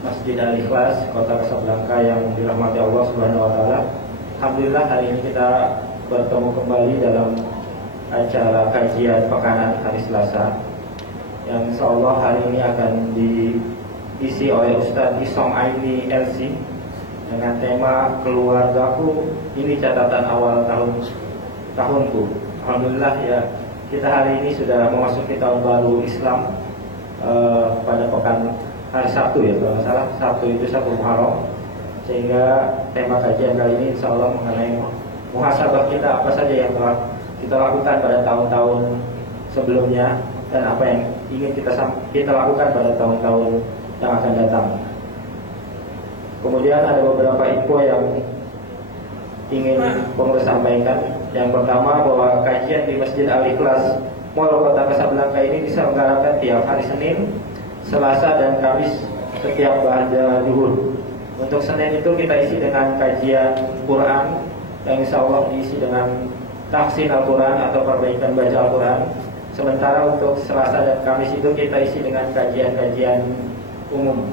Masjid Al-Ikhlas, Kota Kasablanka yang dirahmati Allah Subhanahu wa taala. Alhamdulillah hari ini kita bertemu kembali dalam acara kajian pekanan hari Selasa yang insyaallah hari ini akan diisi oleh Ustadz Isong Aini LC dengan tema keluargaku ini catatan awal tahunku. Alhamdulillah ya, kita hari ini sudah memasuki tahun baru Islam pada pekan hari Sabtu ya, kalau nggak salah Sabtu itu 1 Muharram, sehingga tema kajian kali ini insya Allah mengenai muhasabah kita, apa saja yang telah kita lakukan pada tahun-tahun sebelumnya dan apa yang ingin kita lakukan pada tahun-tahun yang akan datang. Kemudian ada beberapa info yang ingin pengurus sampaikan. Yang pertama, bahwa kajian di Masjid Al-Ikhlas Mall Kota Kasablanka ini diselenggarakan tiap hari Senin, Selasa dan Kamis setiap ba'da zuhur. Untuk Senin itu kita isi dengan kajian Quran yang insya Allah diisi dengan tahsin Al-Quran atau perbaikan baca Al-Quran. Sementara untuk Selasa dan Kamis itu kita isi dengan kajian-kajian umum.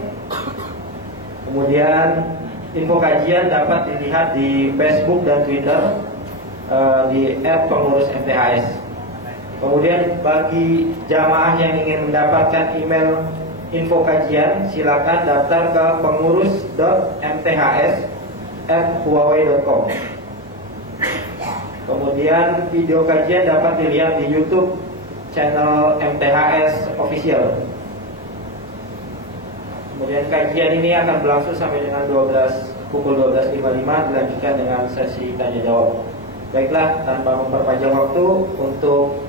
Kemudian info kajian dapat dilihat di Facebook dan Twitter di @pengurus_MTHS. Kemudian bagi jamaah yang ingin mendapatkan email info kajian, silakan daftar ke pengurus.mths@huawei.com. Kemudian video kajian dapat dilihat di YouTube channel MTHS Official. Kemudian kajian ini akan berlangsung sampai dengan pukul 12.55, dilanjutkan dengan sesi tanya jawab. Baiklah, tanpa memperpanjang waktu, untuk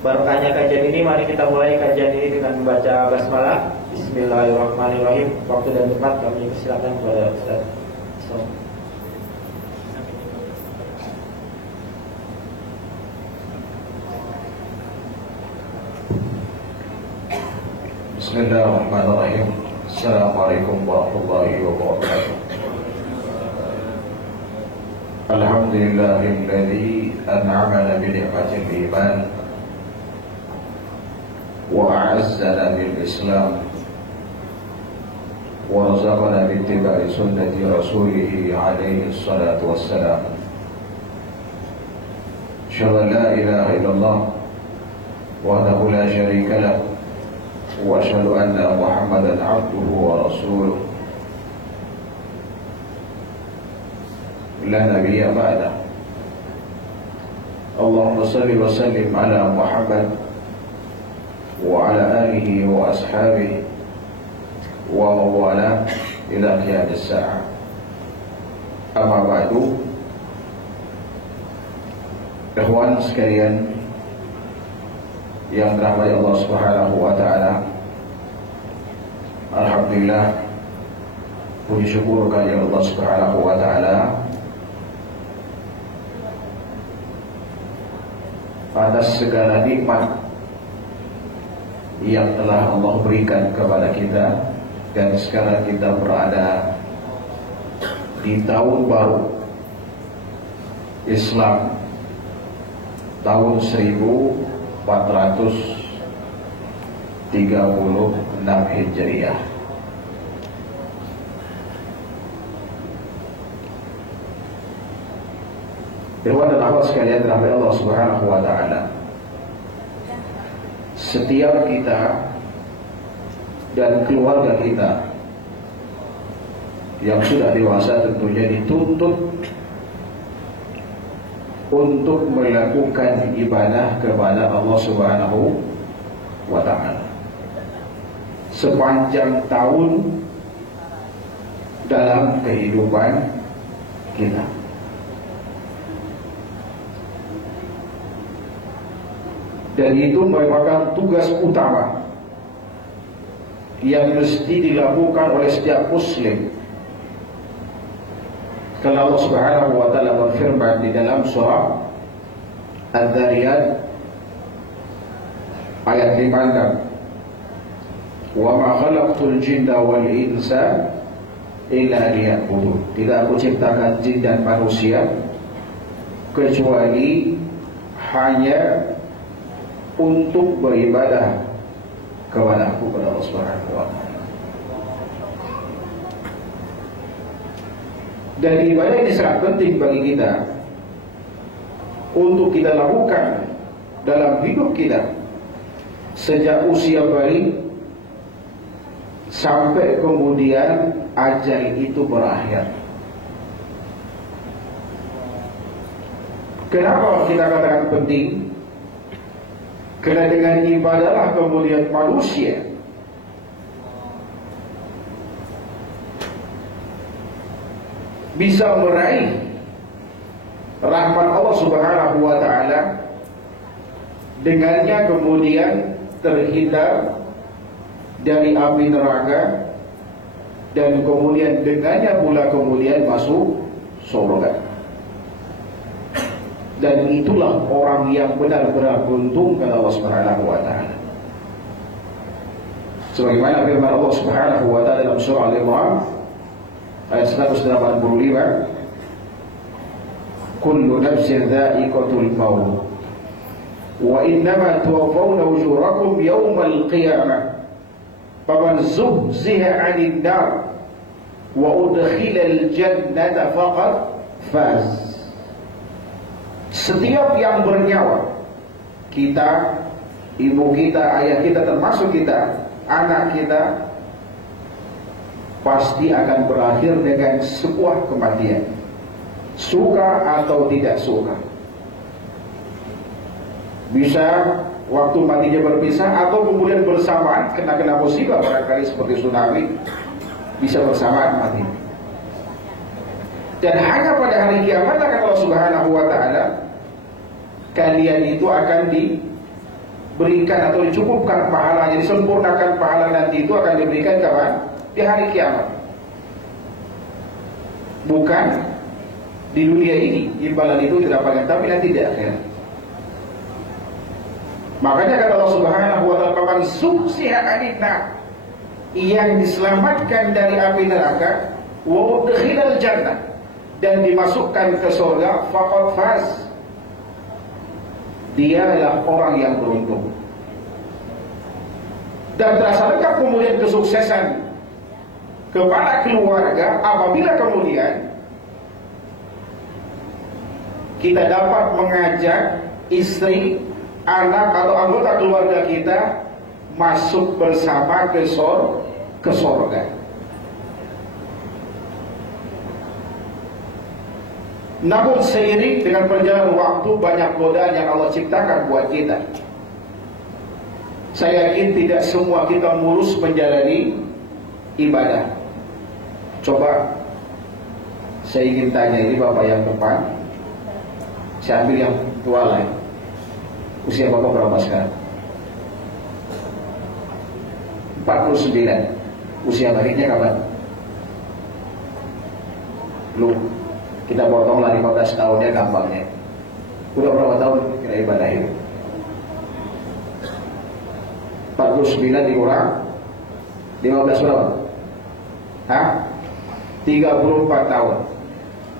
barokahnya kajian ini, mari kita mulai kajian ini dengan membaca basmalah. Bismillahirrahmanirrahim. Waktu dan tempat kami persilakan kepada Ustaz. Bismillahirrahmanirrahim. Assalamualaikum warahmatullahi wabarakatuh. Alhamdulillahilladzi an'amana bi ni'matil iman wa a'azzana bil Islam wa razaqana bi ittiba'i sunnati rasulih alaihi salatu wassalam. Asyhadu an la ilaha illallah wahdahu la syarika lah wa asyhadu anna Muhammadan abduhu wa rasuluh la nabiyya ba'dah. Allahumma salli wa sallim ala Muhammad wa ala alihi wa ashabihi wa mawala ila qiyamis sa'ah. Amma ba'du. Ikhwan sekalian yang dirahmati Allah Subhanahu wa taala, alhamdulillah, puji syukur kepada Allah Subhanahu wa taala atas segala nikmat yang telah Allah berikan kepada kita, dan sekarang kita berada di tahun baru Islam, tahun 1436 Hijriah. Ikhwan dan akhwat sekalian dirahmati Allah Subhanahu wa taala, setiap kita dan keluarga kita yang sudah dewasa tentunya dituntut untuk melakukan ibadah kepada Allah Subhanahu wa taala sepanjang tahun dalam kehidupan kita. Dan itu merupakan tugas utama yang mesti dilakukan oleh setiap muslim. Karena Allah Subhanahu wa taala berfirman di dalam surah Adz-Dzariyat ayat 56, "Wa ma khalaqtul jinna wal insa illa liya'budun." Tidak aku ciptakan jin dan manusia kecuali hanya untuk beribadah kepada aku, kepada Allah Subhanahu wa taala. Dan ibadah ini sangat penting bagi kita untuk kita lakukan dalam hidup kita sejak usia bayi sampai kemudian ajal itu berakhir. Kenapa kita katakan penting? Karena dengan ibadahlah kemudian manusia bisa meraih rahmat Allah Subhanahu wa ta'ala. Dengannya kemudian terhindar dari api neraka, dan kemudian dengannya pula kemudian masuk surga. Dan itulah orang yang benar-benar beruntung kepada Allah Subhanahu wa ta'ala. Sebagaimana firman Allah Subhanahu wa ta'ala dalam surah Al-Imran ayat 185, kullu nafsin dha'iqatul maut wa innama tuwaffawna ujurakum yawmal qiyamah faman zuhziha 'anil nar wa udkhilal jannata faqad faz. Setiap yang bernyawa, kita, ibu kita, ayah kita, termasuk kita, anak kita, pasti akan berakhir dengan sebuah kematian, suka atau tidak suka. Bisa waktu matinya berpisah, atau kemudian bersamaan kena musibah, barangkali seperti tsunami, bisa bersamaan mati. Dan hanya pada hari kiamat akan Allah Subhanahu wa ta'ala kalian itu akan diberikan atau dicukupkan pahalanya, disempurnakan pahala nanti itu akan diberikan kapan? Di hari kiamat. Bukan di dunia ini imbalan itu didapatkan, tapi nanti di akhirat. Makanya kata Allah Subhanahu wa ta'ala, "Man zuhziha 'anil nar", yang diselamatkan dari api neraka, wa udkhilal jannah, dan dimasukkan ke surga, faqad faz, dialah orang yang beruntung. Dan terasa lengkap kemudian kesuksesan kepada keluarga apabila kemudian kita dapat mengajak istri, anak atau anggota keluarga kita masuk bersama ke surga. Namun seiring dengan perjalanan waktu, banyak godaan yang Allah ciptakan buat kita. Saya yakin tidak semua kita mulus menjalani ibadah. Coba saya ingin tanya, ini bapak yang depan, saya ambil yang tua lah. Usia bapak berapa sekarang? 49. Usia baliknya kapan? Belum. Kita potonglah 15 tahunnya gampangnya. Udah berapa tahun kira ibadah itu? 49 dikurang 15 berapa? Hah? 34 tahun.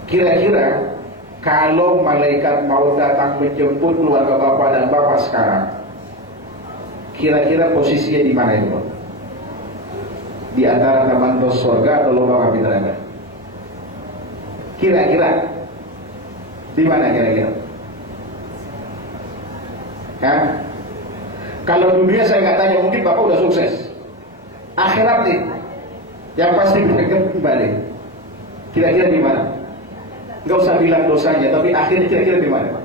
Kira-kira kalau malaikat mau datang menjemput keluarga bapak dan bapak sekarang, kira-kira posisinya di mana itu, Pak? Di antara taman surga atau lubang api neraka? Kira-kira di mana kira-kira? Kan? Kalau dunia saya nggak tanya, mungkin bapak udah sukses. Akhirat nih, yang pasti berdekat kembali. Kira-kira di mana? Nggak usah bilang dosanya, tapi akhirnya kira-kira di mana, Pak?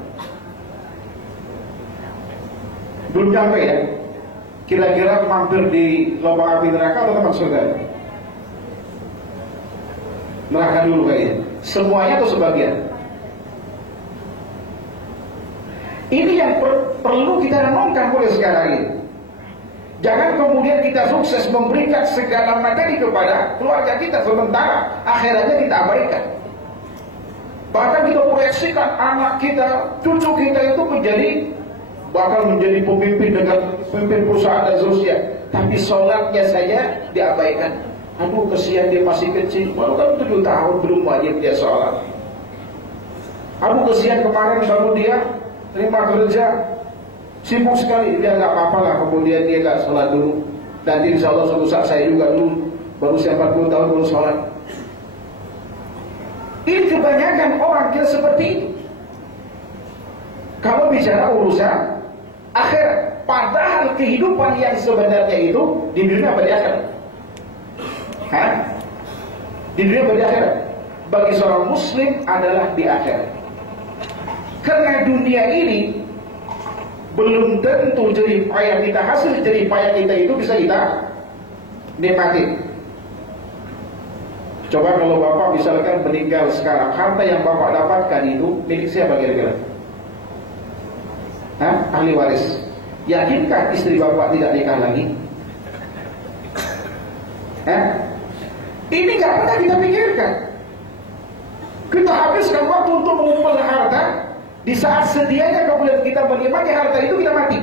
Belum sampai ya? Kira-kira mampir di lubang api neraka atau tempat surga? Neraka dulu kayaknya. Semuanya atau sebagian? Ini yang perlu kita renungkan mulai sekarang ini. Jangan kemudian kita sukses memberikan segala materi kepada keluarga kita, sementara akhiratnya kita abaikan. Bahkan kita proyeksikan anak kita, cucu kita itu bakal menjadi pemimpin dengan pemimpin perusahaan dan seterusnya. Tapi sholatnya saja diabaikan. Aduh, kesian dia masih kecil, baru kan 7 tahun, belum wajib dia sholat. Aduh, kesian kemarin baru dia terima kerja, sibuk sekali, dia nggak apa-apa lah, kemudian dia nggak sholat dulu. Nanti insya Allah suatu saat saya juga dulu, baru 40 tahun baru sholat. Ini kebanyakan orang kita seperti itu. Kalau bicara urusan akhirat, padahal kehidupan yang sebenarnya itu di dunia apa di akhirat? Hah? Di dunia apa di akhirat? Bagi seorang muslim adalah di akhirat. Karena dunia ini belum tentu jerih payah kita, hasil jerih payah kita itu bisa kita nikmati. Coba kalau bapak misalkan meninggal sekarang, harta yang bapak dapatkan itu milik siapa kira-kira? Hah? Ahli waris. Yakinkah istri bapak tidak nikah lagi? Hah? Ini gak pernah kita pikirkan. Kita habiskan waktu untuk mengumpul harta. Di saat sedianya kemudian kita menikmati harta itu, kita mati.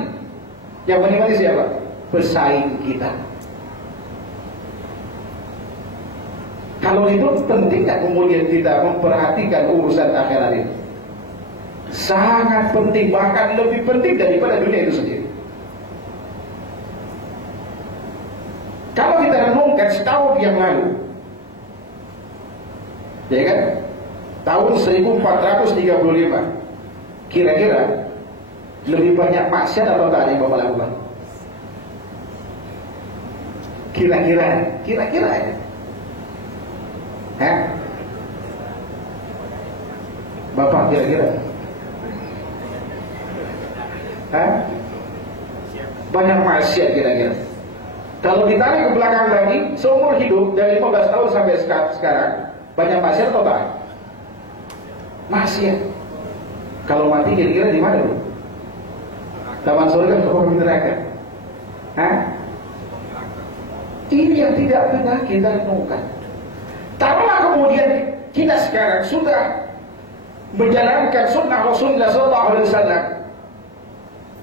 Yang menikmati siapa? Pesaing kita. Kalau itu penting gak kemudian kita memperhatikan urusan akhirat itu? Sangat penting, bahkan lebih penting daripada dunia itu sendiri. Kalau kita renungkan setahun yang lalu, ya kan, tahun 1435, kira-kira lebih banyak maksiat atau tak yang bapak lakukan? Kira-kira ya. Hah? Bapak kira-kira? Hah? Banyak maksiat kira-kira. Kalau ditarik ke belakang lagi, seumur hidup dari 15 tahun sampai sekarang, banyak maksiat atau tak? Maksiat. Kalau mati kira-kira di mana, bro? Taman surga atau neraka? Hah? Ini yang tidak pernah kita renungkan. Taruhlah kemudian kita sekarang sudah menjalankan sunnah Rasulullah SAW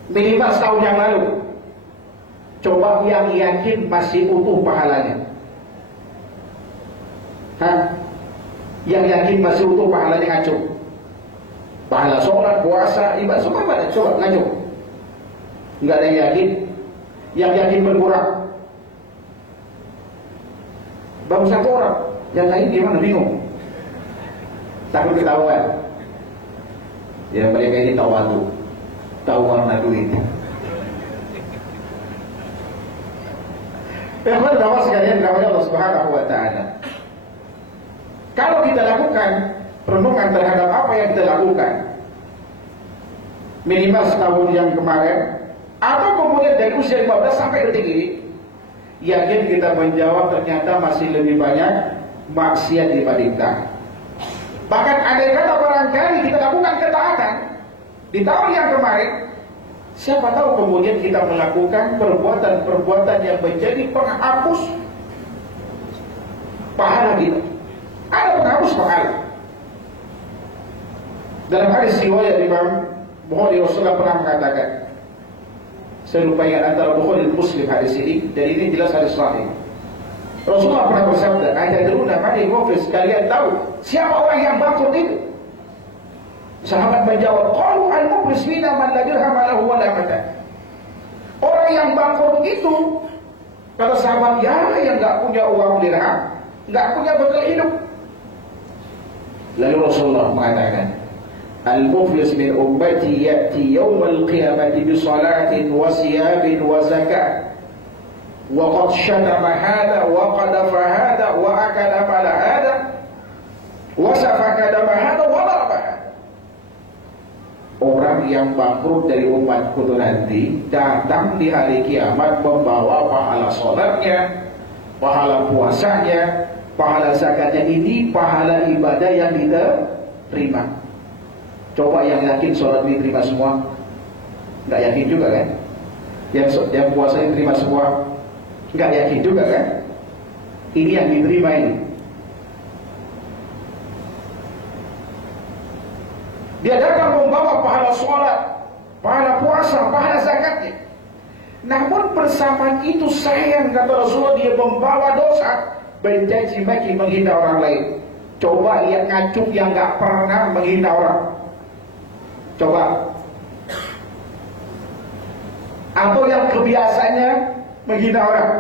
minimal setahun yang lalu. Coba yang yakin masih utuh pahalanya. Hah? Yang yakin masih utuh pahalanya ngaco. Pahala sholat, puasa, ibadah semua pada coba ngaco. Enggak ada yang yakin. Yang yakin berkurang. Baru satu orang. Yang lain gimana? Bingung. Takut ketahuan. Ya mereka ini tawadu. Tahu warna duit. Ikhwan dan akhwat sekalian dirahmati Allah Subhanahu wa taala. Kalau kita lakukan renungan terhadap apa yang kita lakukan minimal setahun yang kemarin, atau kemudian dari usia 15 sampai detik ini, yakin kita menjawab ternyata masih lebih banyak maksiat dibandingkan. Bahkan andai kata barangkali kita lakukan ketaatan di tahun yang kemarin, siapa tahu kemudian kita melakukan perbuatan-perbuatan yang menjadi penghapus pahala kita. Ada penghapus pahala. Dalam hadis riwayat Imam Bukhari, Rasulullah pernah mengatakan, saya lupa ingat antara Bukhari dan Muslim hadis ini, dan ini jelas hadis sahih. Rasulullah pernah bersabda, "Atadruna man al-muflis?" Kalian tahu siapa orang yang bangkrut itu? Sahabat menjawab, "Qalu al-muflis fina man la dirham lahu wa la mata." Orang yang bangkrut itu, kata sahabat, ya yang enggak punya uang dirham, enggak punya bekal hidup. Lalu Rasulullah mengatakan, "Al-muflis min ummati ya'ti yawmal qiyamati bi salatin wa siyabin wa zakat. Wa qad syatama hadha wa qadafa hadha wa akala mala hadha wa safaka dama hadha wa daraba hadha." Orang yang bangkrut dari umatku itu nanti datang di hari kiamat membawa pahala sholatnya, pahala puasanya, pahala zakatnya. Ini pahala ibadah yang diterima. Coba yang yakin sholat diterima semua? Nggak yakin juga kan? Yang puasa diterima semua? Nggak yakin juga kan? Ini yang diterima ini. Dia datang membawa pahala sholat, pahala puasa, pahala zakatnya. Namun bersamaan itu sayang, kata Rasulullah, dia membawa dosa, mencaci maki, menghina orang lain. Coba lihat ngacung yang nggak pernah menghina orang. Coba. Atau yang kebiasaannya menghina orang.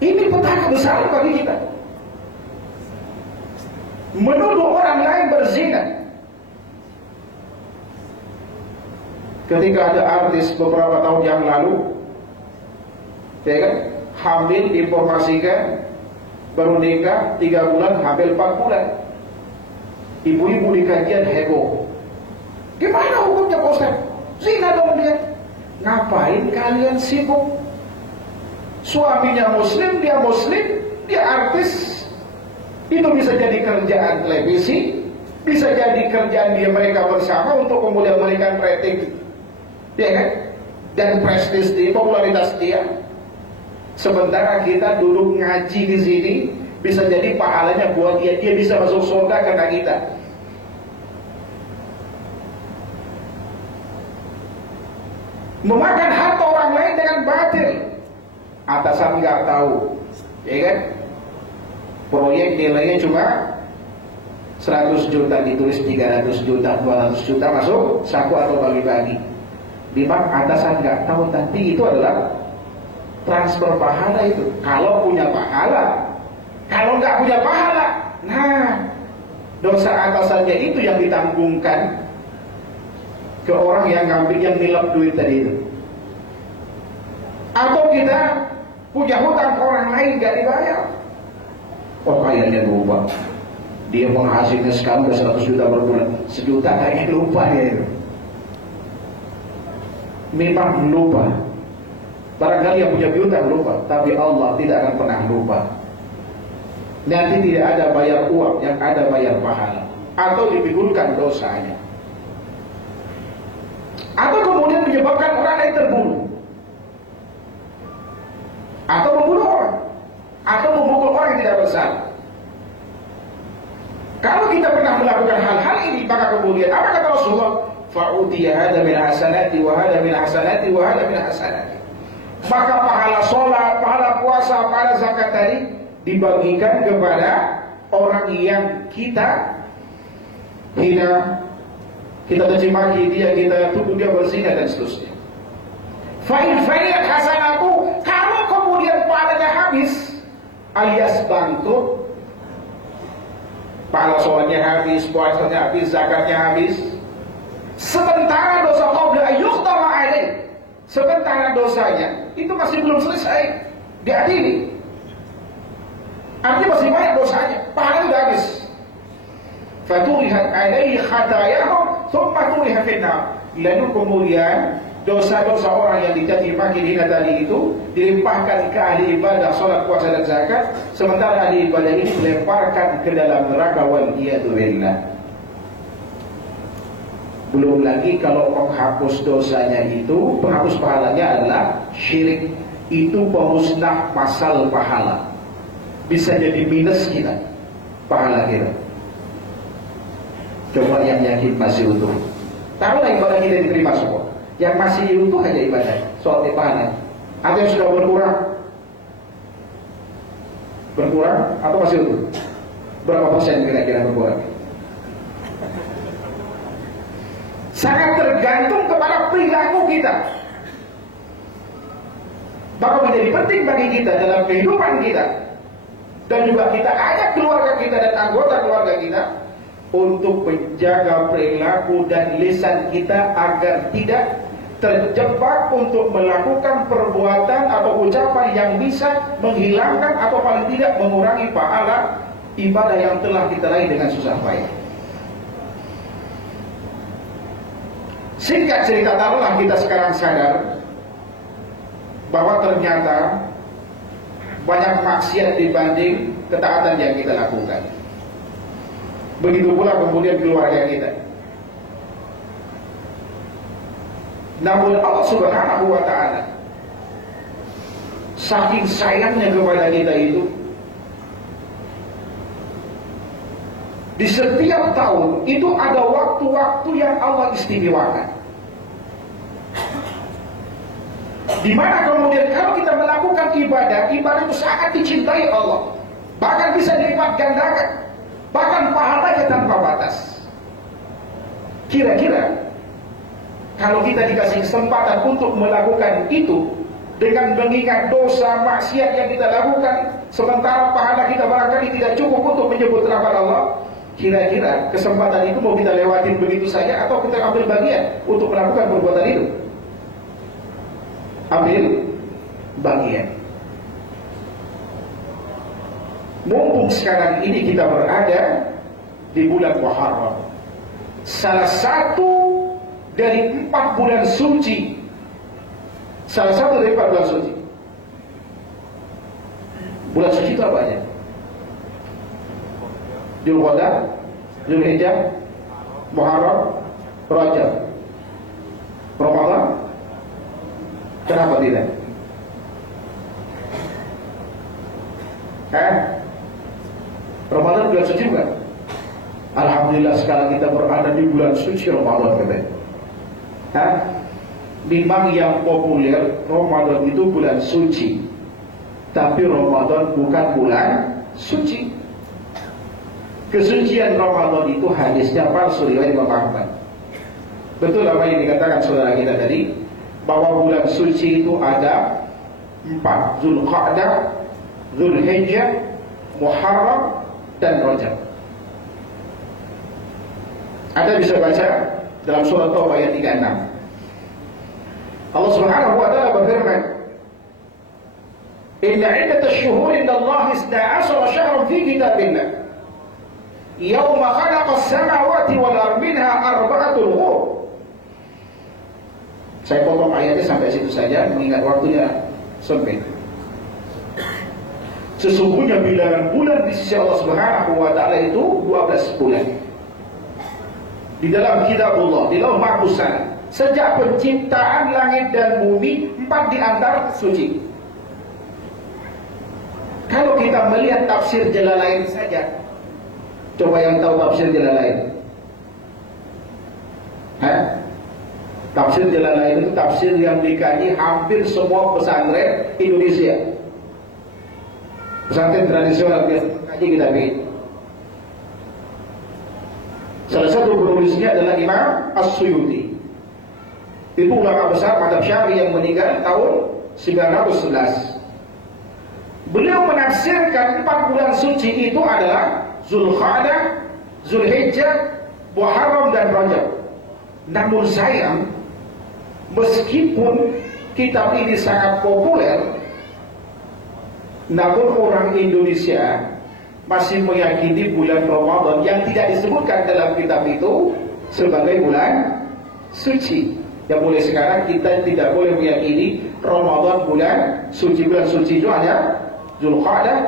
Ini petaka besar bagi kita. menuduh orang lain berzina. Ketika ada artis beberapa tahun yang lalu, ya kan, hamil diinformasikan baru nikah 3 bulan, hamil 4 bulan. Ibu-ibu di kajian heboh. Gimana hukumnya Pak Ustaz? Zina dong dia. Ngapain kalian sibuk? Suaminya muslim, dia artis. Itu bisa jadi kerjaan televisi, bisa jadi kerjaan dia mereka bersama untuk kemudian memberikan rating, ya kan? Dan prestis dia, popularitas dia. Sementara kita duduk ngaji di sini, bisa jadi pahalanya buat dia bisa masuk surga karena kita. Memakan harta orang lain dengan batil. Atasan nggak tahu, ya kan? Proyek nilainya cuma 100 juta, ditulis 300 juta, 200 juta masuk saku atau bagi-bagi. Memang atasan nggak tahu, tapi itu adalah transfer pahala itu. Kalau punya pahala, kalau nggak punya pahala, nah dosa atasannya itu yang ditanggungkan ke orang yang ngambil, yang nilap duit tadi itu. Atau kita punya hutang ke orang lain nggak dibayar. Oh kayaknya lupa, dia menghasilkan sekarang udah 100 juta per bulan, 1 juta kayaknya lupa dia itu. Memang lupa. Barangkali yang punya piutang lupa, tapi Allah tidak akan pernah lupa. Nanti tidak ada bayar uang, yang ada bayar pahala, atau dipikirkan dosanya, atau kemudian menyebabkan orang lain terbunuh, atau membunuh orang, atau memukul orang yang tidak bersalah. Kalau kita pernah melakukan hal-hal ini, maka kemudian apa kata Rasulullah? Fa'utiya hada min hasanati wa hada min hasanati wa hada min hasanati. Maka pahala sholat, pahala puasa, pahala zakat tadi dibagikan kepada orang yang kita hina, kita caci maki dia, kita tuduh dia berzina dan seterusnya. Fa'in fa'iyat hasanatu, kalau kemudian pahalanya habis alias bangkrut, pahala sholatnya habis, puasanya habis, zakatnya habis, sementara dosa qabla ayyuqdama alaih, sementara dosanya itu masih belum selesai diadili, artinya masih banyak dosanya, pahalanya sudah habis. Faturihat alaihi khatayahum thumma turihat finnar, lalu kemudian dosa-dosa orang yang dicaci maki dihina tadi itu dilimpahkan ke ahli ibadah sholat, puasa dan zakat, sementara ahli ibadah ini dilemparkan ke dalam neraka, wal iyadu billah. Belum lagi kalau penghapus dosanya itu, penghapus pahalanya adalah syirik, itu pemusnah pasal pahala, bisa jadi minus kita pahala kita. Coba yang yakin masih utuh, tahulah ibadah kita diterima semua. Yang masih utuh aja ibadah, soal pahala. Atau yang sudah berkurang atau masih utuh? Berapa persen kira-kira berkurang? Sangat tergantung kepada perilaku kita. Maka menjadi penting bagi kita dalam kehidupan kita, dan juga kita ajak keluarga kita dan anggota keluarga kita untuk menjaga perilaku dan lisan kita agar tidak terjebak untuk melakukan perbuatan atau ucapan yang bisa menghilangkan atau paling tidak mengurangi pahala ibadah yang telah kita raih dengan susah payah. Singkat cerita, taruhlah kita sekarang sadar bahwa ternyata banyak maksiat dibanding ketaatan yang kita lakukan. Begitu pula kemudian keluarga kita. Namun Allah Subhanahu wa ta'ala saking sayangnya kepada kita itu, di setiap tahun itu ada waktu-waktu yang Allah istimewakan, di mana kemudian kalau kita melakukan ibadah itu sangat dicintai Allah, bahkan bisa dilipat gandakan, bahkan pahalanya tanpa batas. Kira-kira kalau kita dikasih kesempatan untuk melakukan itu dengan mengingat dosa maksiat yang kita lakukan, sementara pahala kita barangkali tidak cukup untuk menyebut nama Allah, Kira-kira kesempatan itu mau kita lewatin begitu saja atau kita ambil bagian untuk melakukan perbuatan itu? Ambil bagian. Mumpung sekarang ini kita berada di bulan Muharram, salah satu dari 4 bulan suci. Salah satu dari 4 bulan suci. Bulan suci itu apa aja? Dzulqa'dah, Dzulhijjah, Muharram, Rajab, Ramadan. Kenapa tidak? Ramadan bulan suci bukan? Alhamdulillah sekarang kita berada di bulan suci Ramadan, memang yang populer Ramadan itu bulan suci, tapi Ramadan bukan bulan suci. Kesucian Ramadan itu hadisnya palsu riwayat Imam Ahmad. Betul apa yang dikatakan saudara kita tadi, bahwa bulan suci itu ada 4, Dzulqa'dah, Dzulhijjah, Muharram, dan Rajab. Anda bisa baca dalam surah Taubah ayat 36. Allah Subhanahu wa taala berfirman, "Inna 'iddatash shuhuri 'inda Allah 12 syahran fi kitabillah, yauma khalaqas samawati wal ardi minha arba'atul hurum." Saya potong ayatnya sampai situ saja mengingat waktunya sempit. Sesungguhnya bilangan bulan di sisi Allah Subhanahu wa taala itu 12 bulan. Di dalam kitab Allah, di Lauh Mahfuz sana, sejak penciptaan langit dan bumi, 4 di antara suci. Kalau kita melihat tafsir Jalalain saja, coba yang tahu tafsir Jalalain? Tafsir Jalalain itu tafsir yang dikaji hampir semua pesantren Indonesia. Pesantren tradisional biasa kaji kita ini. Salah satu penulisnya adalah Imam As-Suyuti. Itu ulama besar mazhab Syafi'i yang meninggal tahun 911. Beliau menafsirkan 4 bulan suci itu adalah Dzulqa'dah, Dzulhijjah, Muharram, dan Rajab. Namun sayang, meskipun kitab ini sangat populer, namun orang Indonesia masih meyakini bulan Ramadan yang tidak disebutkan dalam kitab itu sebagai bulan suci. Yang mulai sekarang kita tidak boleh meyakini Ramadan bulan suci. Bulan suci itu hanya Dzulqa'dah,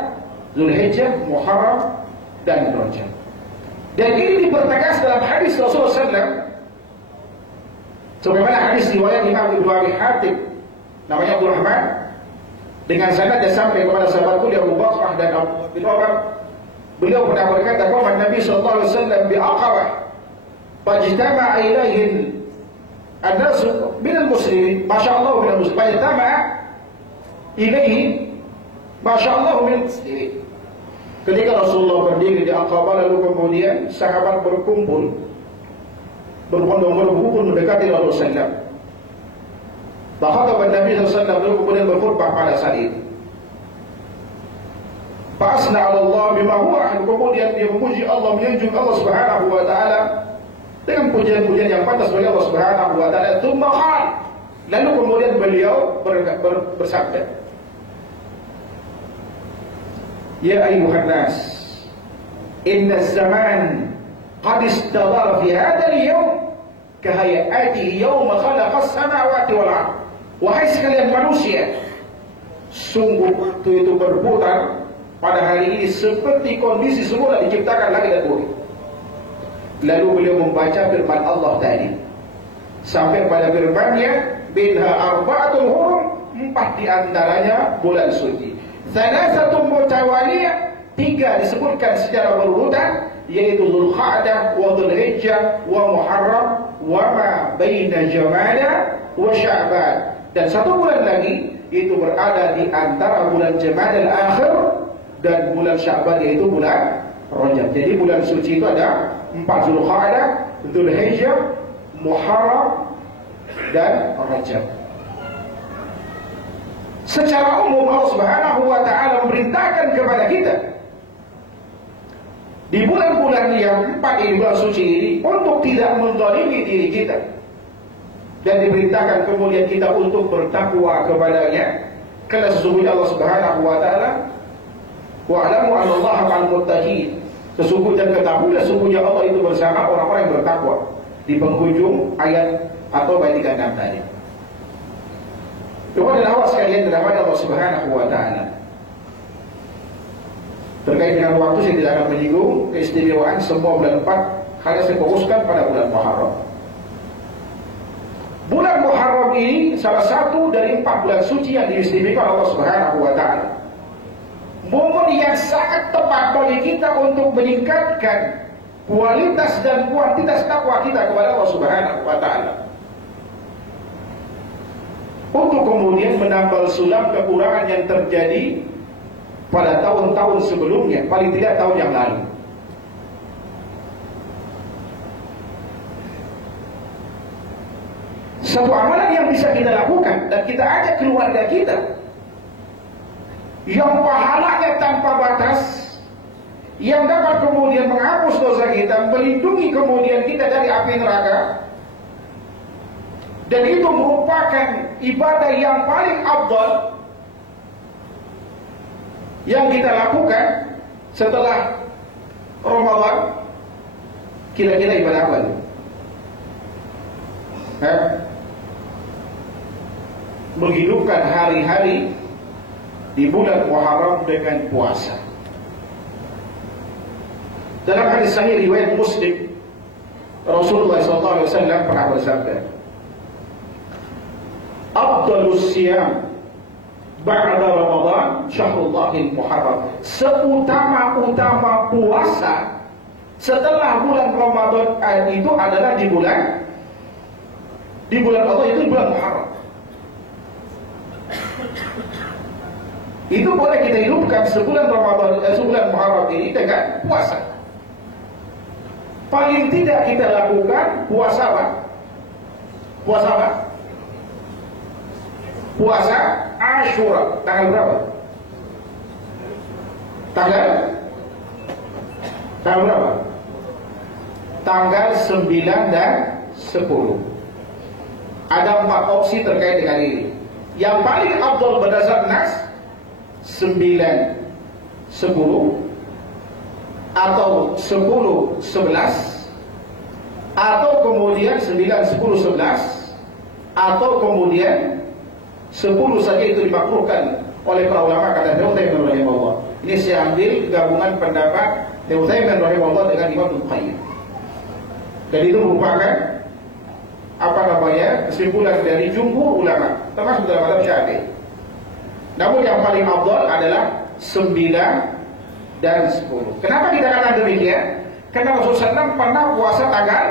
Dzulhijjah, Muharram, dan Rajab. Dan ini dipertegas dalam hadis Rasulullah SAW. Sebagaimana hadis riwayat Imam Ibnu Abi Hatim, namanya Abdul Rahman, dengan sanadnya sampai kepada sahabat kuliah Abu Bakrah dan Abu bin Umar. Beliau pernah berkata, "Qama Nabi sallallahu alaihi wasallam bi Aqabah, fajtama'a ilaihi an-nas min al-muslimin, masyaallah min al-muslimin, fajtama'a ilaihi masyaallah min al-muslimin." Ketika Rasulullah berdiri di Aqabah, lalu kemudian sahabat berkumpul, berbondong-bondong mendekati Rasulullah SAW. Bahkan Nabi SAW kemudian berkhutbah pada saat itu. Fa'asna 'ala Allah bima huwa ahlu, kemudian dia memuji Allah, menyanjung Allah Subhanahu wa taala dengan pujian-pujian yang pantas bagi Allah Subhanahu wa taala. Tsumma qala, lalu kemudian beliau bersabda, "Ya ayyuhan nas, inna az-zaman qad istadara fi hadha al-yawm kahayatihi yawma khalaqa as-samawati wal ardh." Wahai sekalian manusia, sungguh waktu itu berputar pada hari ini seperti kondisi semula diciptakan langit dan bumi. Lalu beliau membaca firman Allah tadi sampai pada firman-Nya, "Minha arba'atul hurum", 4 di antaranya bulan suci. Thalathatun mutawaliyah, 3 disebutkan secara berurutan, yaitu Dzulqa'dah wa Dzulhijjah wa Muharram wa ma baina Jamada wa Sya'ban. Dan 1 bulan lagi itu berada di antara bulan Jamadal Akhir dan bulan Sya'ban, yaitu bulan Rajab. Jadi bulan suci itu ada 4, Dzulqa'dah, Dzulhijjah, Muharram, dan Rajab. Secara umum Allah Subhanahu wa taala memerintahkan kepada kita di bulan-bulan yang 4 ini, bulan suci ini, untuk tidak menzalimi diri kita, dan diperintahkan kemudian kita untuk bertakwa kepadanya, karena sesungguhnya Allah Subhanahu wa taala, wa'lamu annallaha ma'al muttaqin, sesungguhnya ketahuilah sesungguhnya Allah itu bersama orang-orang yang bertakwa, di penghujung ayat atau bait 36 tadi. Kepada awas sekalian kepada Allah Subhanahu wa taala. Terkait dengan waktu saya tidak akan menyinggung keistimewaan semua bulan 4, hanya saya fokuskan pada bulan Muharram. Bulan Muharram ini salah satu dari 4 bulan suci yang diistimewakan Allah Subhanahu wa taala. Momen yang sangat tepat bagi kita untuk meningkatkan kualitas dan kuantitas takwa kita kepada Allah Subhanahu wa taala. Untuk kemudian menambal sulam kekurangan yang terjadi pada tahun-tahun sebelumnya, paling tidak tahun yang lalu. Satu amalan yang bisa kita lakukan dan kita ajak keluarga kita, yang pahalanya tanpa batas, yang dapat kemudian menghapus dosa kita, melindungi kemudian kita dari api neraka, dan itu merupakan ibadah yang paling afdal yang kita lakukan setelah Ramadan. Kira-kira ibadah apa itu? Menghidupkan hari-hari di bulan Muharram dengan puasa. Dalam hadis sahih riwayat Muslim, Rasulullah SAW pernah bersabda, "Afdalus siyam ba'da Ramadan syahrullahil Muharram." Seutama-utama puasa setelah bulan Ramadan itu adalah di bulan Allah, itu di bulan Muharram. Itu boleh kita hidupkan sebulan Ramadan, sebulan Muharram ini dengan puasa. Paling tidak kita lakukan puasa apa? Puasa apa? Puasa Ashura. Tanggal berapa? Tanggal berapa? Tanggal 9 dan 10. Ada 4 opsi terkait dengan ini. Yang paling afdal berdasarkan nas 9, 10 atau 10, 11 atau kemudian 9, 10, 11 atau kemudian 10 saja itu dimakruhkan oleh para ulama, kata Ibnu Utsaimin rahimahullah. Ini saya ambil gabungan pendapat Ibnu Utsaimin rahimahullah dengan Imam Al-Qayyim. Dan itu merupakan kesimpulan dari jumhur ulama, termasuk dalam mazhab Syafi'i. Namun yang paling afdal adalah 9 dan 10. Kenapa kita katakan demikian? Karena Rasulullah SAW pernah puasa tanggal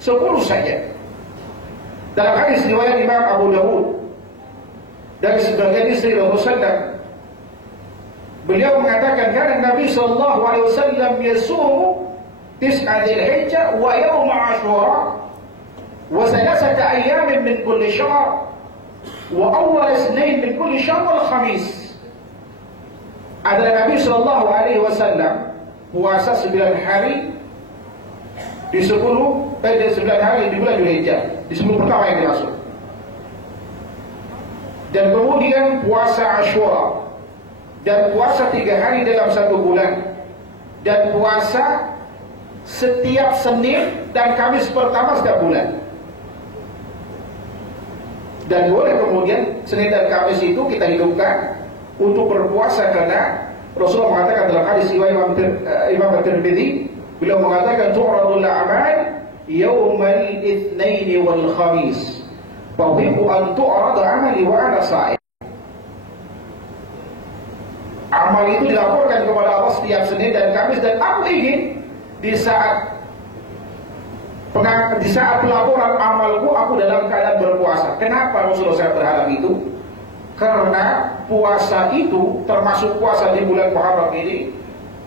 10 saja. Dalam hadis riwayat Imam Abu Dawud dari sebagian istri Rasulullah SAW, beliau mengatakan, karena Nabi SAW yasumu tis'a Dzulhijjah wa yaum Asyura wa salasata ayyamin min kulli syahr wa awwal itsnain min kulli syahr wal khamis. Adalah Nabi SAW puasa 9 hari di 9 hari di bulan Dzulhijjah, di 10 pertama yang dimaksud. Dan kemudian puasa Asyura, dan puasa 3 hari dalam 1 bulan, dan puasa setiap Senin dan Kamis pertama setiap bulan. Dan boleh kemudian Senin dan Kamis itu kita hidupkan untuk berpuasa, karena Rasulullah mengatakan dalam hadis Imam At-Tirmidzi, beliau mengatakan tu'radul a'mal yaumal itsnain wal khamis fa uhibbu an tu'rada 'amali wa ana sha'im. Amal itu dilaporkan kepada Allah setiap Senin dan Kamis, dan aku ingin di saat pelaporan amalku aku dalam keadaan berpuasa. Kenapa Rasulullah SAW berharap itu? Karena puasa itu, termasuk puasa di bulan Muharram ini,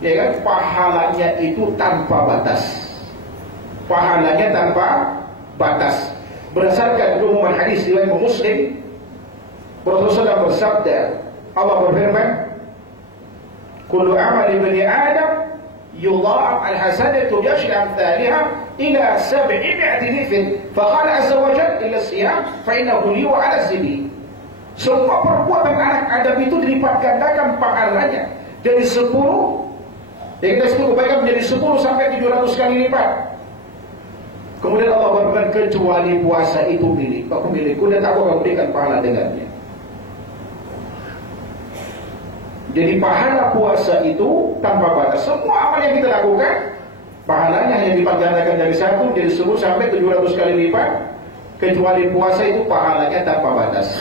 ya kan, pahalanya itu tanpa batas. Pahalanya tanpa batas. Berdasarkan umuman hadis riwayat Muslim, Rasulullah bersabda, Allah berfirman, "Kullu amali bani Adam yudha'af al-hasanatu bi 10 amsalha ila 700 dhifin. Faqala azza wa jalla illa siyam fa innahu li wa 'ala zibi. Semua perbuatan anak Adam itu dilipat gandakan pahalanya dari 10, dari 10 kebaikan menjadi 10 sampai 700 kali lipat. Kemudian Allah berfirman, kecuali puasa itu milikku dan aku akan berikan pahala dengannya. Jadi pahala puasa itu tanpa batas. Semua amal yang kita lakukan, pahalanya hanya dilipat gandakan dari 1 jadi 10 sampai 700 kali lipat. Kecuali puasa itu pahalanya tanpa batas.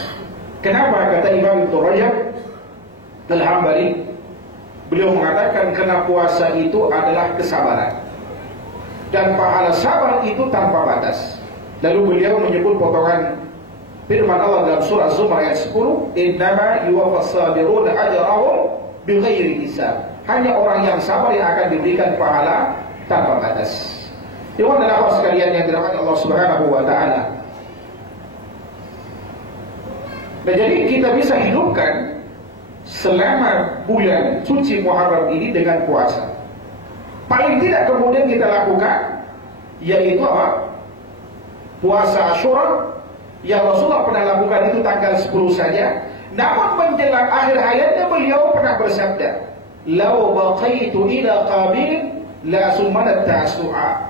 Kenapa? Kata Imam Ibnu Rajab Al-Hambali, beliau mengatakan karena puasa itu adalah kesabaran dan pahala sabar itu tanpa batas. Lalu beliau menyebut potongan firman Allah dalam surah Az-Zumar ayat 10, innama yuwaffas sabiruna ajrahum bighairi hisab. Hanya orang yang sabar yang akan diberikan pahala tanpa batas. Itu adalah Allah sekalian yang dirahmati Allah Subhanahu wa taala. Nah, jadi kita bisa hidupkan selama bulan suci Muharram ini dengan puasa. Paling tidak kemudian kita lakukan yaitu apa? Puasa Asyura yang Rasulullah pernah lakukan itu tanggal 10 saja. Namun menjelang akhir hayatnya beliau pernah bersabda, "Lau baqaitu ila qabil la sumanat ta'su'a."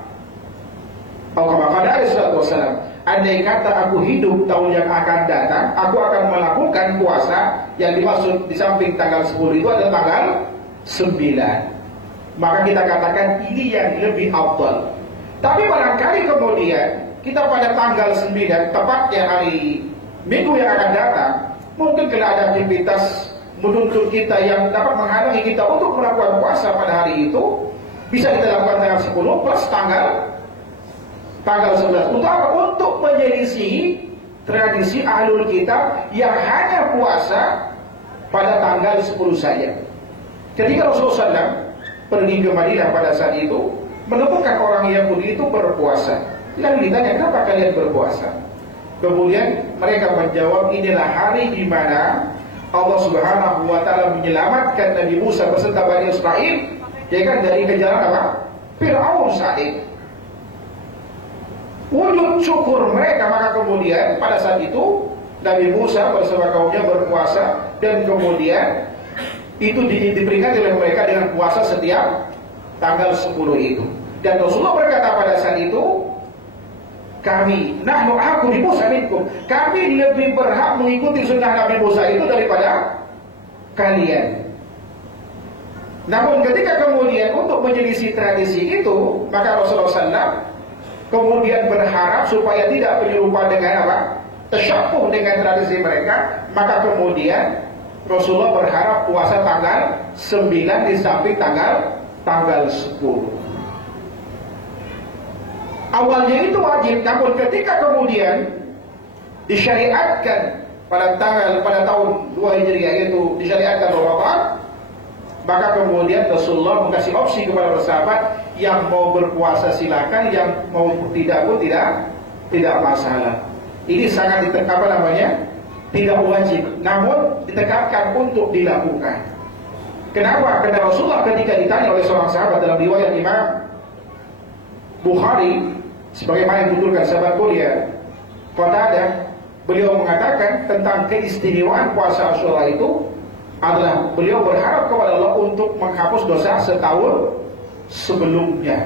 Alaihi wasallam, andai kata aku hidup tahun yang akan datang, aku akan melakukan puasa yang dimaksud di samping tanggal 10 itu adalah tanggal 9. Maka kita katakan ini yang lebih afdal. Tapi barangkali kemudian kita pada tanggal 9, tepatnya hari Minggu yang akan datang, mungkin kena ada aktivitas menuntut kita yang dapat menghalangi kita untuk melakukan puasa pada hari itu. Bisa kita lakukan tanggal 10 plus tanggal 11. Untuk apa? Untuk menyelisihi tradisi ahlul kitab yang hanya puasa pada tanggal 10 saja. Ketika Rasulullah SAW pergi ke Madinah pada saat itu, menemukan orang Yahudi itu berpuasa. Lalu ditanya, kenapa kalian berpuasa? Kemudian mereka menjawab, inilah hari di mana Allah Subhanahu wa taala menyelamatkan Nabi Musa beserta Bani Israil, ya kan, dari kejaran apa? Fir'aun saat itu. Wujud syukur mereka, maka kemudian pada saat itu Nabi Musa bersama kaumnya berpuasa, dan kemudian itu diperingati oleh mereka dengan puasa setiap tanggal 10 itu. Dan Rasulullah berkata pada saat itu, nahnu ahqqu bi Musa minkum, kami lebih berhak mengikuti sunnah Nabi Musa itu daripada kalian. Namun ketika kemudian untuk menyelisih tradisi itu, maka Rasulullah SAW kemudian berharap supaya tidak menyerupai dengan apa? Tasyabuh dengan tradisi mereka. Maka kemudian Rasulullah berharap puasa tanggal 9 di samping tanggal 10. Awalnya itu wajib, namun ketika kemudian disyariatkan pada tahun 2 Hijriah itu disyariatkan Ramadan, maka kemudian Rasulullah mengasih opsi kepada sahabat, yang mau berpuasa silakan, yang mau tidak pun tidak masalah. Ini sangat tidak wajib, namun ditekankan untuk dilakukan. Kenapa? Karena Rasulullah ketika ditanya oleh seorang sahabat dalam riwayat Imam Bukhari, sebagaimana yang dituturkan sahabat kuliah Qatadah, beliau mengatakan tentang keistimewaan puasa Asyura itu adalah beliau berharap kepada Allah untuk menghapus dosa setahun sebelumnya.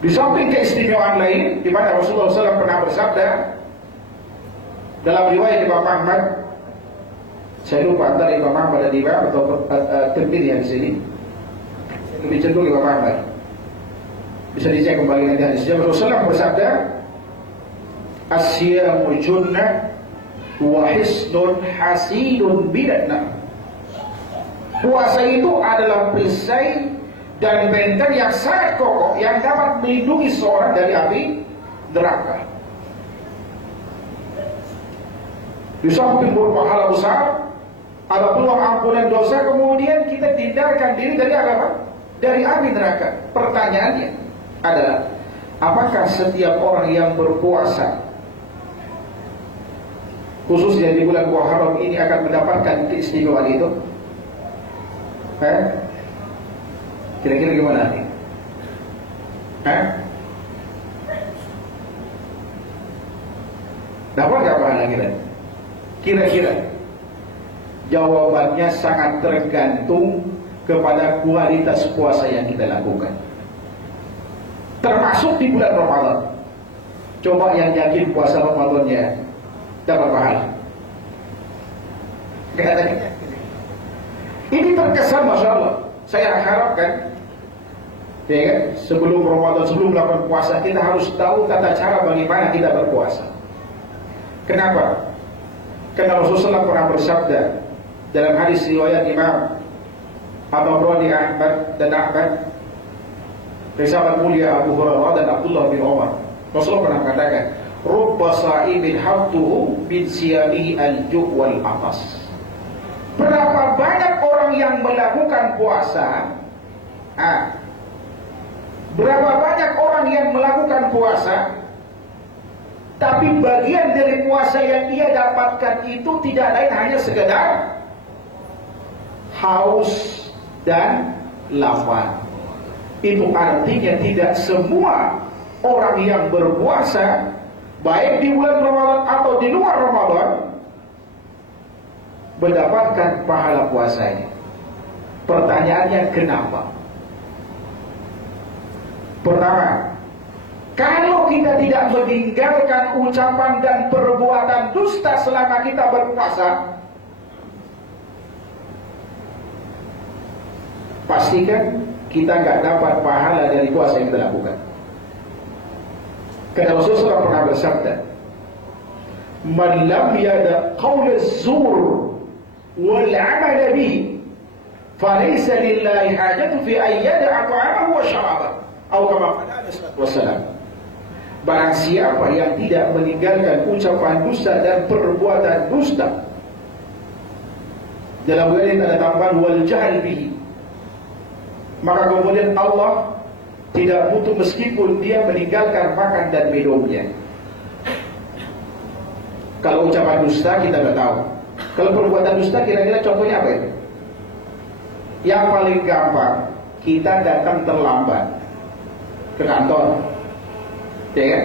Di samping keistimewaan lain, di mana Rasulullah SAW pernah bersabda dalam riwayat Imam Ahmad, saya lupa antara Imam Ahmad dan Imam atau Tirmidzi yang di sini, lebih cenderung Imam Ahmad, bisa dicek kembali nanti hadisnya. Rasulullah bersabda, asyamu junnah wa hisnun hasidun bidatna. Puasa itu adalah perisai dan benteng yang sangat kokoh yang dapat melindungi seorang dari api neraka. Di samping berpahala besar, ada peluang ampunan dosa, kemudian kita tindarkan diri dari apa? Dari api neraka. Pertanyaannya adalah, apakah setiap orang yang berpuasa khususnya di bulan Muharram ini akan mendapatkan keistimewaan itu? Kira-kira gimana nih? Dapat nggak pahala kita? Kira-kira jawabannya sangat tergantung kepada kualitas puasa yang kita lakukan, termasuk di bulan Ramadan. Coba yang yakin puasa Ramadannya dapat pahala. Ini terkesan, Masya Allah. Saya harapkan ya kan, sebelum Ramadan, sebelum melakukan puasa, kita harus tahu tata cara bagaimana kita berpuasa. Kenapa? Karena Rasulullah pernah bersabda dalam hadis riwayat Imam At-Tabrani Ahmad dan Ahmad dari sahabat mulia Abu Hurairah dan Abdullah bin Umar. Rasulullah pernah mengatakan, "Rubba sa'imin habtuhu bin siyamihi al-ju' wal atas." Berapa banyak orang yang melakukan puasa? Berapa banyak orang yang melakukan puasa, tapi bagian dari puasa yang ia dapatkan itu tidak lain hanya sekedar haus dan lapar. Itu artinya tidak semua orang yang berpuasa, baik di bulan Ramadan atau di luar Ramadan, mendapatkan pahala puasanya. Pertanyaannya kenapa? Pertama, kalau kita tidak meninggalkan ucapan dan perbuatan dusta selama kita berpuasa, pastikan kita nggak dapat pahala dari puasa yang kita lakukan. Karena Rasulullah pernah bersabda, "Man lam yada qaul az-zur wal 'amal bihi, falaysa lillahi hajatu fi an yada'a ta'amahu wa syarabahu." Atau kama qala Rasulullah, barang siapa yang tidak meninggalkan ucapan dusta dan perbuatan dusta, dalam bulan ini ada tambahan wal jahl bihi, maka kemudian Allah tidak butuh meskipun dia meninggalkan makan dan minumnya. Kalau ucapan dusta kita nggak tahu. Kalau perbuatan dusta kira-kira contohnya apa itu? Yang paling gampang, kita datang terlambat ke kantor, ya kan?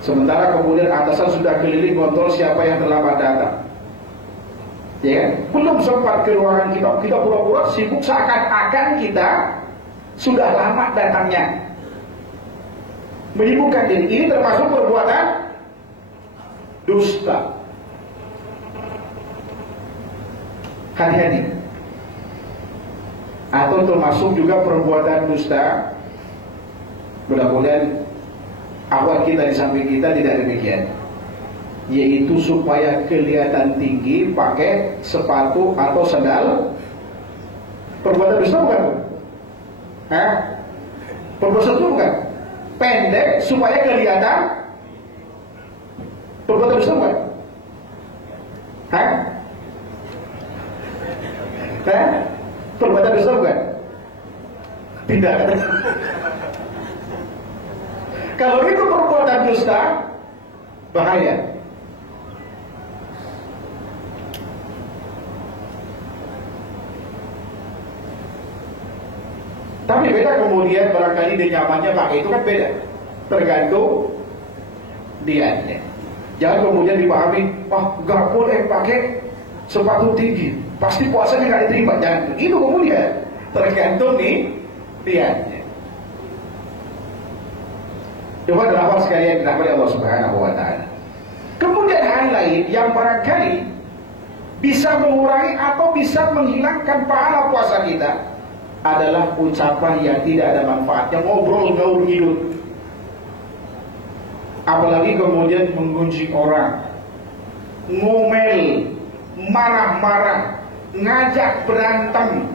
Sementara kemudian atasan sudah keliling kontrol siapa yang terlambat datang, ya kan? Belum sempat ke ruangan kita pura-pura sibuk seakan-akan kita sudah lama datangnya, menyibukkan diri. Ini termasuk perbuatan dusta. Hati-hati. Atau termasuk juga perbuatan dusta, mudah-mudahan akhwat kita di samping kita tidak demikian, yaitu supaya kelihatan tinggi pakai sepatu atau sandal. Perbuatan dusta bukan? Perbuatan dusta bukan? Pendek supaya kelihatan. Perbuatan dusta bukan? Perbuatan dusta bukan? Tidak. Kalau itu perbuatan dusta, bahaya. Tapi beda kemudian barangkali dia nyamannya pakai itu kan beda, tergantung dianya. Jangan kemudian dipahami, wah nggak boleh pakai sepatu tinggi, pasti puasanya nggak diterima. Jangan itu kemudian, tergantung nih dianya. Coba dalam sekalian dirahmati Allah Subhanahu wa Ta'ala. Kemudian hal lain yang barangkali bisa mengurangi atau bisa menghilangkan pahala puasa kita adalah ucapan yang tidak ada manfaatnya, ngobrol gaul ngidul. Apalagi kemudian menggunjing orang, ngomel, marah-marah, ngajak berantem,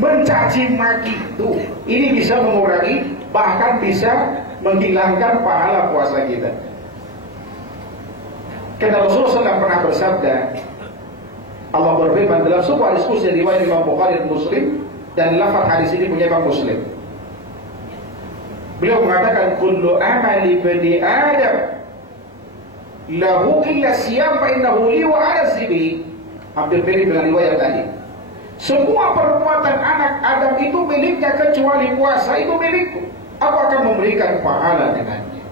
mencaci maki. Tuh, ini bisa mengurangi, bahkan bisa menghilangkan pahala puasa kita. Karena Rasulullah SAW pernah bersabda, Allah berfirman dalam sebuah diskusi riwayat Imam Bukhari dan Muslim, dan lafaz hadis ini punya Imam Muslim. Beliau mengatakan, kullu amali bani Adam lahu illa siyam fa innahu li wa ana zibi. Hampir mirip dengan riwayat tadi. Semua perbuatan anak Adam itu miliknya kecuali puasa itu milikku. Aku akan memberikan pahala dengannya.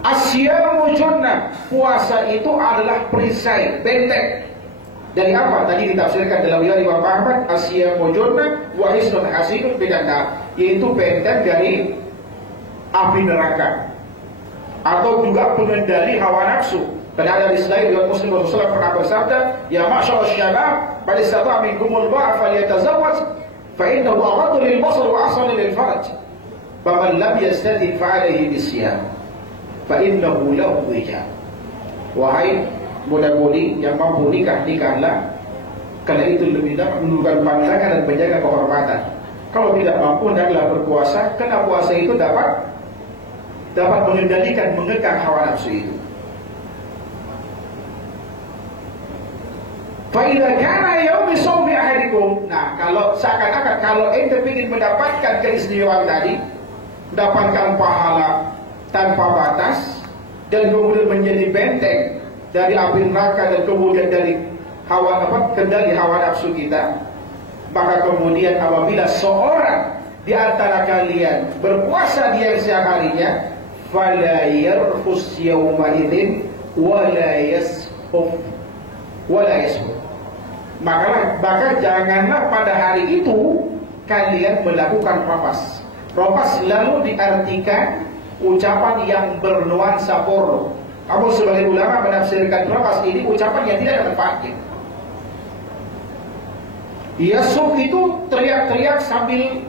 Asyamu junnah, puasa itu adalah perisai, benteng. Dari apa? Tadi ditafsirkan dalam riwayat Imam Ahmad, asyamu junnah wa hisnun hasinun bidannar, yaitu benteng dari api neraka atau juga pengendali hawa nafsu. Karena ada di selain riwayat Muslim Rasulullah pernah bersabda, ya ma'syar syabab, bal istata' minkumul ba'a falyatazawwaj fa innahu aghaddu lil basar wa ahsanu lil farj. Faman lam yastati' fa alayhi bisyam fa innahu lahu wija. Wahai muda-mudi yang mampu nikah, nikahlah, karena itu lebih dapat menundukkan pandangan dan menjaga kehormatan. Kalau tidak mampu, hendaklah berpuasa, karena puasa itu dapat mengendalikan, mengekang hawa nafsu itu. Fa'idha kana yaumi shaumi ahadikum. Nah, kalau seakan-akan kalau ente ingin mendapatkan keistimewaan tadi, mendapatkan pahala tanpa batas dan kemudian menjadi benteng dari api neraka dan kemudian dari kendali hawa nafsu kita, maka kemudian apabila seorang di antara kalian berpuasa di siang harinya, fala yarfus yauma idzin wala yasquf wala yasquf, maka janganlah pada hari itu kalian melakukan rapas. Rapas lalu diartikan ucapan yang bernuansa porno. Kamu sebagai ulama menafsirkan rapas ini ucapan yang tidak ada manfaatnya. Yasuf itu teriak-teriak sambil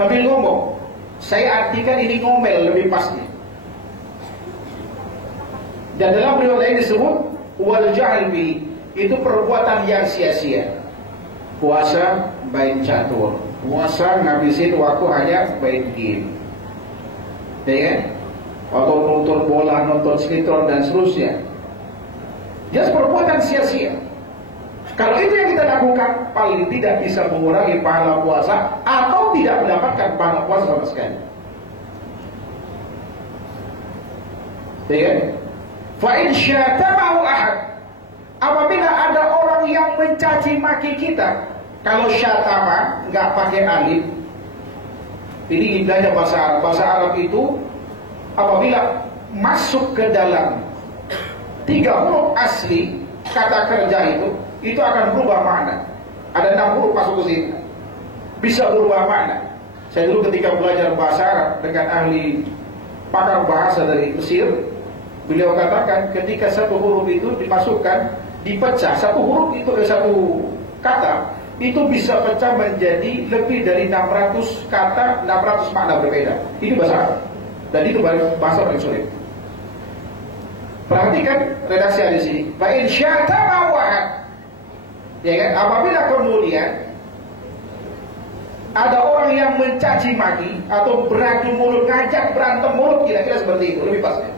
ngomong. Saya artikan ini ngomel lebih pasnya. Dan dalam riwayat lain disebut wal jahli, itu perbuatan yang sia-sia. Puasa main catur, puasa ngabisin waktu hanya main game, ya kan? Atau nonton bola, nonton sinetron dan seterusnya. Jadi perbuatan sia-sia. Kalau itu yang kita lakukan, paling tidak bisa mengurangi pahala puasa atau tidak mendapatkan pahala puasa sama sekali. Ya kan? Fa in syatamahu ahad, apabila ada orang yang mencaci maki kita, kalau syatama nggak pakai alif, ini indahnya bahasa Arab. Bahasa Arab itu apabila masuk ke dalam 3 huruf asli kata kerja itu akan berubah makna. Ada 6 huruf masuk ke sini, bisa berubah makna. Saya dulu ketika belajar bahasa Arab dengan ahli pakar bahasa dari Mesir, beliau katakan ketika satu huruf itu dimasukkan, dipecah, satu huruf itu dari satu kata, itu bisa pecah menjadi lebih dari 600 kata, 600 makna berbeda. Ini bahasa Arab. Dan itu bahasa paling sulit. Perhatikan redaksi di sini. Fa in syatama wahad, ya kan? Apabila kemudian ada orang yang mencaci maki atau beradu mulut, ngajak berantem mulut, kira-kira seperti itu lebih pasnya.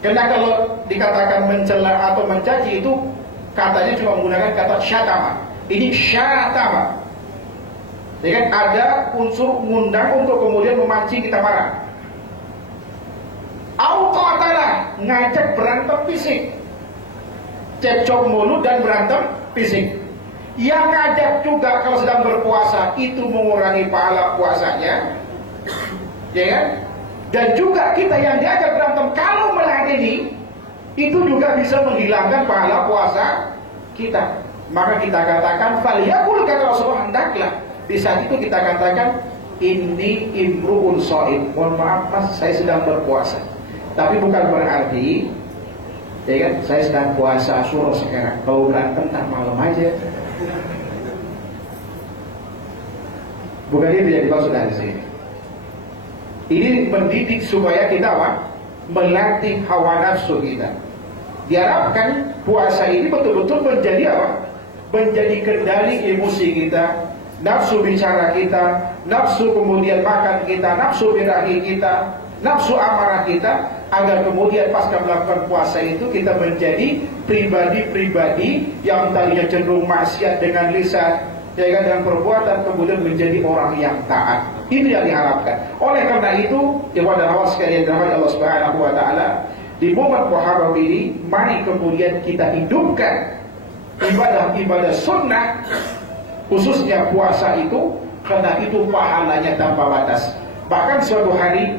Karena kalau dikatakan mencela atau mencaci itu katanya cuma menggunakan kata syatama. Ini syatama, ya kan? Ada unsur ngundang untuk kemudian memancing kita marah. Auqatalah, ngajak berantem fisik, cekcok mulut dan berantem fisik. Yang ngajak juga kalau sedang berpuasa itu mengurangi pahala puasanya, ya kan? Dan juga kita yang diajak berantem kalau meladeni itu juga bisa menghilangkan pahala puasa kita. Maka kita katakan falyakul, kata Rasulullah, hendaklah di saat itu kita katakan ini imru'un shaim. Mohon maaf mas, saya sedang berpuasa. Tapi bukan berarti, ya kan, saya sedang puasa Asyura sekarang. Kalau berantem tak malam aja. Bukan itu yang dimaksud dari sini. Ini mendidik supaya kita apa? Melatih hawa nafsu kita. Diharapkan puasa ini betul-betul menjadi apa? Menjadi kendali emosi kita, nafsu bicara kita, nafsu kemudian makan kita, nafsu birahi kita, nafsu amarah kita, agar kemudian pasca melakukan puasa itu kita menjadi pribadi-pribadi yang tadinya cenderung maksiat dengan lisan, ya kan, dengan perbuatan, kemudian menjadi orang yang taat. Itu yang diharapkan. Oleh karena itu, ikhwan dan akhwat sekalian dirahmati Allah Subhanahu wa taala, di momen Muharram ini mari kemudian kita hidupkan ibadah-ibadah sunnah, khususnya puasa itu, karena itu pahalanya tanpa batas. Bahkan suatu hari